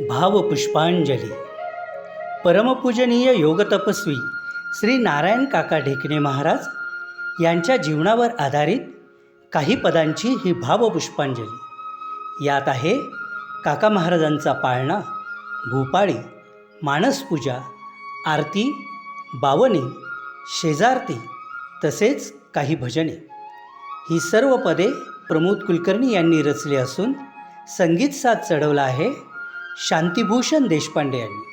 भावपुष्पांजली. परमपूजनीय योगतपस्वी श्री नारायण काका ढेकणे महाराज यांच्या जीवनावर आधारित काही पदांची ही भावपुष्पांजली. यात आहे काका महाराजांचा पाळणा भूपाळी मानसपूजा आरती बावनी शेजारती तसेच काही भजने. ही सर्व पदे प्रमोद कुलकर्णी यांनी रचली असून संगीत साथ चढवला आहे शांतिभूषण देशपांडे यांनी.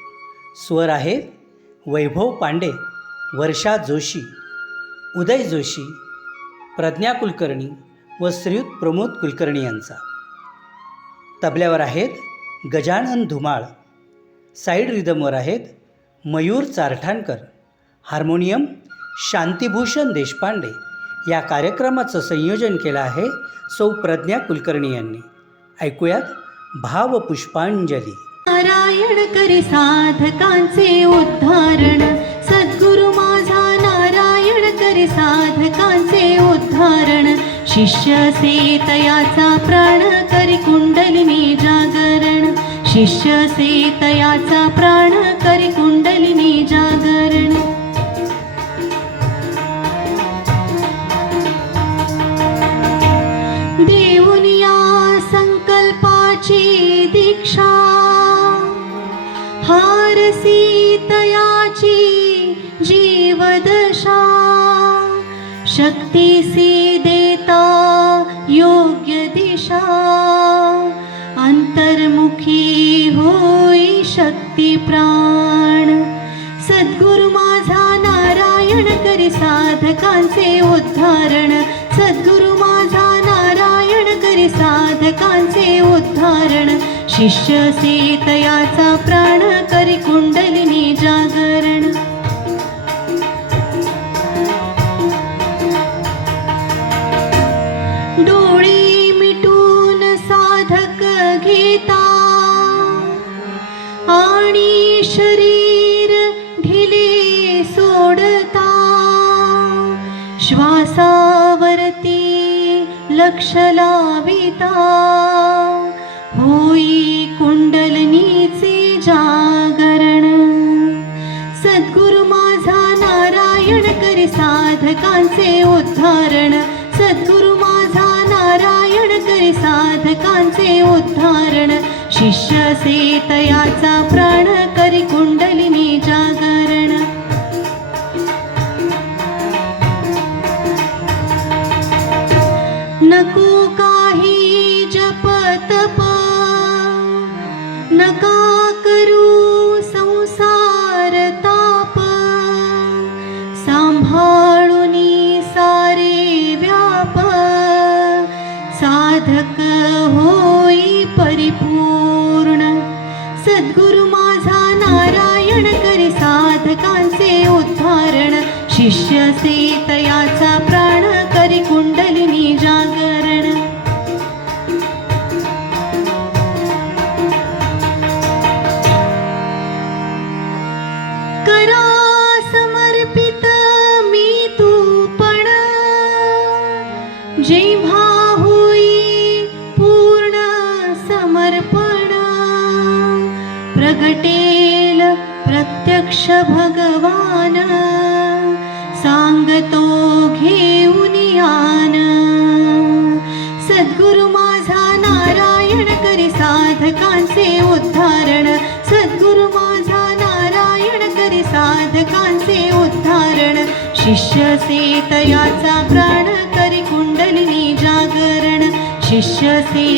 स्वर आहेत वैभव पांडे वर्षा जोशी उदय जोशी प्रज्ञा कुलकर्णी व श्रीयुत प्रमोद कुलकर्णी यांचा. तबल्यावर आहेत गजानन धुमाळ. साईड रिदमवर आहेत मयूर चारठाणकर. हार्मोनियम शांतिभूषण देशपांडे. या कार्यक्रमाचं संयोजन केलं आहे सौ प्रज्ञा कुलकर्णी यांनी. ऐकूयात भावपुष्पांजली. नारायण करी साधकांचे उद्धारण. सद्गुरु माझा नारायण करी साधकांचे उद्धारण. शिष्य से तयाचा प्राण करी कुंडलिनी जागरण. शिष्य से तयाचा प्राण करी कुंडलिनी जागरण. देऊन या सीतयाची तयाची जीवदशा शक्तीसी देता योग्य दिशा अंतर्मुखी होई शक्ती प्राण. सद्गुरु माझा नारायण करी साधकांचे उद्धारण. सद्गुरु शिष्य सीतयाचा प्राण करी कुंडलिनी जागरण. डोळी मिटून साधक घेता आणि शरीर ढिले सोडता. श्वासावरती लक्ष लाविता. होई कुंडलनीचे जागरण. सद्गुरु माझा नारायण करी साधकांचे उद्धारण. सद्गुरु माझा नारायण करी साधकांचे उद्धारण. शिष्य से तयाचा प्राण करी कुंडलिनी जागरण. नको साधक होई परिपूर्ण. सद्गुरु माझा नारायण करी साधकांचे उद्धारण. शिष्य से तयाचा प्रगटेल प्रत्यक्ष भगवान. सांगतो घेऊन यान. सद्गुरु माझा नारायण करी साधकांचे उद्धारण. सद्गुरु माझा नारायण करी साधकांचे उद्धारण. शिष्य सेतयाचा प्राण करी कुंडलिनी जागरण. शिष्य से